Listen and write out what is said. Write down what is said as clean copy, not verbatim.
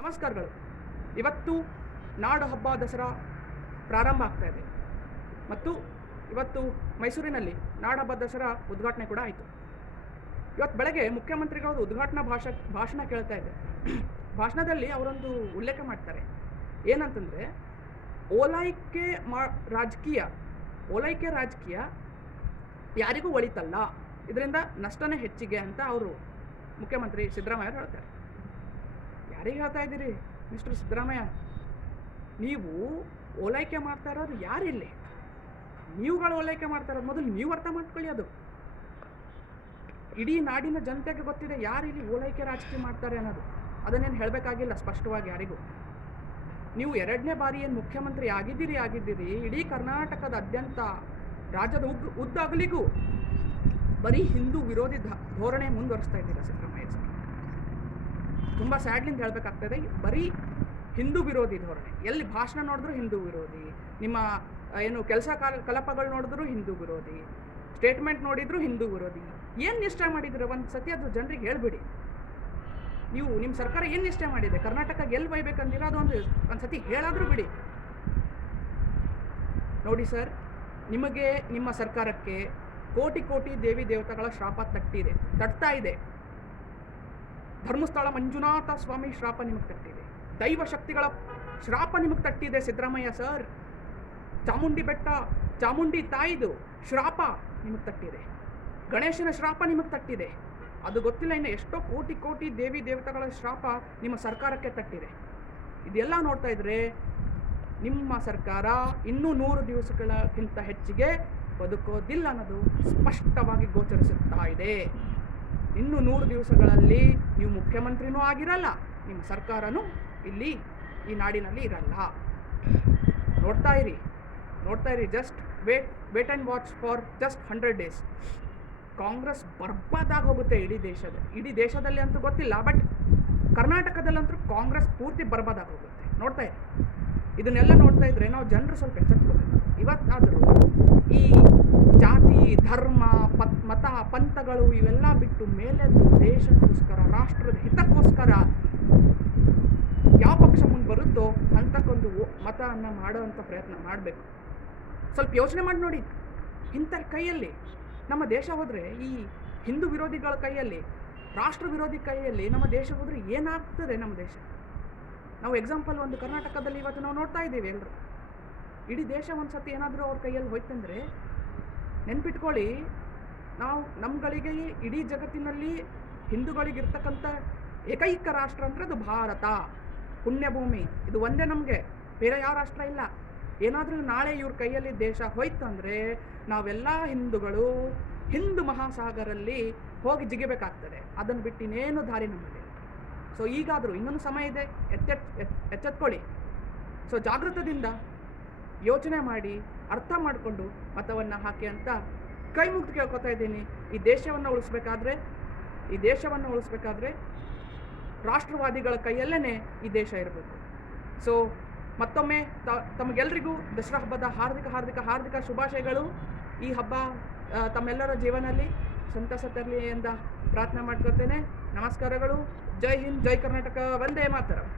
ನಮಸ್ಕಾರಗಳು. ಇವತ್ತು ನಾಡು ಹಬ್ಬ ದಸರಾ ಪ್ರಾರಂಭ ಆಗ್ತಾ ಇದೆ ಮತ್ತು ಇವತ್ತು ಮೈಸೂರಿನಲ್ಲಿ ನಾಡಹಬ್ಬ ದಸರಾ ಉದ್ಘಾಟನೆ ಕೂಡ ಆಯಿತು. ಇವತ್ತು ಬೆಳಗ್ಗೆ ಮುಖ್ಯಮಂತ್ರಿಗಳದ್ದು ಉದ್ಘಾಟನಾ ಭಾಷಣ ಕೇಳ್ತಾ ಇದೆ. ಭಾಷಣದಲ್ಲಿ ಅವರೊಂದು ಉಲ್ಲೇಖ ಮಾಡ್ತಾರೆ. ಏನಂತಂದರೆ ಓಲೈಕೆ ರಾಜಕೀಯ ಯಾರಿಗೂ ಒಳಿತಲ್ಲ, ಇದರಿಂದ ನಷ್ಟನೇ ಹೆಚ್ಚಿಗೆ ಅಂತ ಅವರು ಮುಖ್ಯಮಂತ್ರಿ ಸಿದ್ದರಾಮಯ್ಯ ಹೇಳ್ತಾರೆ. ಯಾರಿಗೆ ಹೇಳ್ತಾ ಇದ್ದೀರಿ ಮಿಸ್ಟರ್ ಸಿದ್ದರಾಮಯ್ಯ? ನೀವು ಓಲೈಕೆ ಮಾಡ್ತಾ ಇರೋದು ಯಾರಿಲ್ಲಿ? ನೀವುಗಳು ಓಲೈಕೆ ಮಾಡ್ತಾ ಇರೋದು ಮೊದಲು ನೀವು ಅರ್ಥ ಮಾಡ್ಕೊಳ್ಳಿ. ಅದು ಇಡೀ ನಾಡಿನ ಜನತೆಗೆ ಗೊತ್ತಿದೆ ಯಾರಿಲ್ಲಿ ಓಲೈಕೆ ರಾಜಕೀಯ ಮಾಡ್ತಾರೆ ಅನ್ನೋದು. ಅದನ್ನೇನು ಹೇಳಬೇಕಾಗಿಲ್ಲ ಸ್ಪಷ್ಟವಾಗಿ ಯಾರಿಗೂ. ನೀವು 2ನೇ ಬಾರಿ ಏನು ಮುಖ್ಯಮಂತ್ರಿ ಆಗಿದ್ದೀರಿ, ಇಡೀ ಕರ್ನಾಟಕದಾದ್ಯಂತ ರಾಜ್ಯದ ಉದ್ದಗಲಿಗೂ ಬರೀ ಹಿಂದೂ ವಿರೋಧಿ ಧೋರಣೆ ಮುಂದುವರಿಸ್ತಾ ಇದ್ದೀರಾ ಸಿದ್ದರಾಮಯ್ಯ ಸರ್. ತುಂಬ ಸ್ಯಾಡ್ಲಿಂದ ಹೇಳಬೇಕಾಗ್ತದೆ, ಬರೀ ಹಿಂದೂ ವಿರೋಧಿ ಧೋರಣೆ. ಎಲ್ಲಿ ಭಾಷಣ ನೋಡಿದ್ರು ಹಿಂದೂ ವಿರೋಧಿ, ನಿಮ್ಮ ಏನು ಕೆಲಸ ಕಲಾಪಗಳು ನೋಡಿದ್ರು ಹಿಂದೂ ವಿರೋಧಿ, ಸ್ಟೇಟ್ಮೆಂಟ್ ನೋಡಿದ್ರು ಹಿಂದೂ ವಿರೋಧಿ. ಏನು ನಿಷ್ಠೆ ಮಾಡಿದ್ರೆ ಒಂದು ಸತಿ ಅದು ಜನರಿಗೆ ಹೇಳ್ಬಿಡಿ. ನೀವು ನಿಮ್ಮ ಸರ್ಕಾರ ಏನು ನಿಷ್ಠೆ ಮಾಡಿದೆ, ಕರ್ನಾಟಕ ಎಲ್ಲಿ ಬೈಬೇಕಂದಿರೋ ಅದು ಒಂದು ಸತಿ ಹೇಳಾದರೂ ಬಿಡಿ. ನೋಡಿ ಸರ್, ನಿಮಗೆ ನಿಮ್ಮ ಸರ್ಕಾರಕ್ಕೆ ಕೋಟಿ ಕೋಟಿ ದೇವಿ ದೇವತೆಗಳ ಶ್ರಾಪ ತಟ್ತಾ ಇದೆ. ಧರ್ಮಸ್ಥಳ ಮಂಜುನಾಥ ಸ್ವಾಮಿ ಶ್ರಾಪ ನಿಮಗೆ ತಟ್ಟಿದೆ. ದೈವ ಶಕ್ತಿಗಳ ಶ್ರಾಪ ನಿಮಗೆ ತಟ್ಟಿದೆ ಸಿದ್ದರಾಮಯ್ಯ ಸರ್. ಚಾಮುಂಡಿ ಬೆಟ್ಟ, ಚಾಮುಂಡಿ ತಾಯಿದು ಶ್ರಾಪ ನಿಮಗೆ ತಟ್ಟಿದೆ. ಗಣೇಶನ ಶ್ರಾಪ ನಿಮಗೆ ತಟ್ಟಿದೆ. ಅದು ಗೊತ್ತಿಲ್ಲ, ಇನ್ನು ಎಷ್ಟೋ ಕೋಟಿ ಕೋಟಿ ದೇವಿ ದೇವತೆಗಳ ಶ್ರಾಪ ನಿಮ್ಮ ಸರ್ಕಾರಕ್ಕೆ ತಟ್ಟಿದೆ. ಇದೆಲ್ಲ ನೋಡ್ತಾ ಇದ್ರೆ ನಿಮ್ಮ ಸರ್ಕಾರ ಇನ್ನೂ 100 ದಿವಸಗಳಕ್ಕಿಂತ ಹೆಚ್ಚಿಗೆ ಬದುಕೋದಿಲ್ಲ ಅನ್ನೋದು ಸ್ಪಷ್ಟವಾಗಿ ಗೋಚರಿಸುತ್ತಾ ಇದೆ. ಇನ್ನು 100 ದಿವಸಗಳಲ್ಲಿ ನೀವು ಮುಖ್ಯಮಂತ್ರಿನೂ ಆಗಿರಲ್ಲ, ನಿಮ್ಮ ಸರ್ಕಾರನೂ ಇಲ್ಲಿ ಈ ನಾಡಿನಲ್ಲಿ ಇರಲ್ಲ. ನೋಡ್ತಾ ಇರಿ. Just wait and watch for just 100 days. Congress ಬರ್ಬಾದಾಗಿ ಹೋಗುತ್ತೆ ಇಡೀ ದೇಶದಲ್ಲಿ ಅಂತೂ ಗೊತ್ತಿಲ್ಲ, ಬಟ್ ಕರ್ನಾಟಕದಲ್ಲಂತೂ ಕಾಂಗ್ರೆಸ್ ಪೂರ್ತಿ ಬರ್ಬಾದಾಗಿ ಹೋಗುತ್ತೆ. ನೋಡ್ತಾ ಇರಿ. ಇದನ್ನೆಲ್ಲ ನೋಡ್ತಾ ಇದ್ರೆ ನಾವು ಜನರು ಸ್ವಲ್ಪ ಎಚ್ಚೆತ್ಕೋಬೇಕು. ಇವತ್ತಾದರೂ ಈ ಜಾತಿ, ಧರ್ಮ, ಮತ, ಪಂಥಗಳು ಇವೆಲ್ಲ ಬಿಟ್ಟು ಮೇಲೆದ್ದು ದೇಶಕ್ಕೋಸ್ಕರ, ರಾಷ್ಟ್ರದ ಹಿತಕ್ಕೋಸ್ಕರ ಯಾವ ಪಕ್ಷ ಮುಂದೆ ಬರುತ್ತೋ ಅಂಥಕ್ಕೊಂದು ಮತವನ್ನು ಮಾಡೋವಂಥ ಪ್ರಯತ್ನ ಮಾಡಬೇಕು. ಸ್ವಲ್ಪ ಯೋಚನೆ ಮಾಡಿ ನೋಡಿ. ಇಂಥ ಕೈಯಲ್ಲಿ ನಮ್ಮ ದೇಶ ಹೋದರೆ, ಈ ಹಿಂದೂ ವಿರೋಧಿಗಳ ಕೈಯಲ್ಲಿ, ರಾಷ್ಟ್ರ ವಿರೋಧಿ ಕೈಯಲ್ಲಿ ನಮ್ಮ ದೇಶ ಹೋದರೆ ಏನಾಗ್ತದೆ ನಮ್ಮ ದೇಶ? ನಾವು ಎಕ್ಸಾಂಪಲ್ ಒಂದು ಕರ್ನಾಟಕದಲ್ಲಿ ಇವತ್ತು ನಾವು ನೋಡ್ತಾ ಇದ್ದೀವಿ ಎಲ್ಲರೂ. ಇಡೀ ದೇಶ ಒಂದು ಸತಿ ಏನಾದರೂ ಅವ್ರ ಕೈಯಲ್ಲಿ ಹೋಯ್ತಂದರೆ ನೆನ್ಪಿಟ್ಕೊಳ್ಳಿ, ನಮ್ಗಳಿಗೆ ಇಡೀ ಜಗತ್ತಿನಲ್ಲಿ ಹಿಂದೂಗಳಿಗಿರ್ತಕ್ಕಂಥ ಏಕೈಕ ರಾಷ್ಟ್ರ ಅಂದರೆ ಅದು ಭಾರತ, ಪುಣ್ಯಭೂಮಿ. ಇದು ಒಂದೇ ನಮಗೆ, ಬೇರೆ ಯಾವ ರಾಷ್ಟ್ರ ಇಲ್ಲ. ಏನಾದರೂ ನಾಳೆ ಇವ್ರ ಕೈಯಲ್ಲಿ ದೇಶ ಹೋಯ್ತಂದರೆ ನಾವೆಲ್ಲ ಹಿಂದೂಗಳು ಹಿಂದೂ ಮಹಾಸಾಗರಲ್ಲಿ ಹೋಗಿ ಜಿಗಿಬೇಕಾಗ್ತದೆ. ಅದನ್ನು ಬಿಟ್ಟು ಇನ್ನೇನು ದಾರಿ ನಮ್ಮಲ್ಲಿ. ಸೊ ಈಗಾದರೂ ಇನ್ನೊಂದು ಸಮಯ ಇದೆ, ಎಚ್ಚೆತ್ಕೊಳ್ಳಿ. ಸೊ ಜಾಗೃತದಿಂದ ಯೋಚನೆ ಮಾಡಿ, ಅರ್ಥ ಮಾಡಿಕೊಂಡು ಮತವನ್ನು ಹಾಕಿ ಅಂತ ಕೈ ಮುಗ್ದು ಕೇಳ್ಕೊತಾ ಇದ್ದೀನಿ. ಈ ದೇಶವನ್ನು ಉಳಿಸ್ಬೇಕಾದ್ರೆ ರಾಷ್ಟ್ರವಾದಿಗಳ ಕೈಯಲ್ಲೇ ಈ ದೇಶ ಇರಬೇಕು. ಸೊ ಮತ್ತೊಮ್ಮೆ ತಮಗೆಲ್ಲರಿಗೂ ದಸರಾ ಹಬ್ಬದ ಹಾರ್ದಿಕ ಶುಭಾಶಯಗಳು. ಈ ಹಬ್ಬ ತಮ್ಮೆಲ್ಲರ ಜೀವನದಲ್ಲಿ ಸಂತಸ ತರಲಿ ಅಂತ ಪ್ರಾರ್ಥನೆ ಮಾಡ್ಕೊತೇನೆ. ನಮಸ್ಕಾರಗಳು. ಜೈ ಹಿಂದ್, ಜೈ ಕರ್ನಾಟಕ, ವಂದೇ ಮಾತರಂ.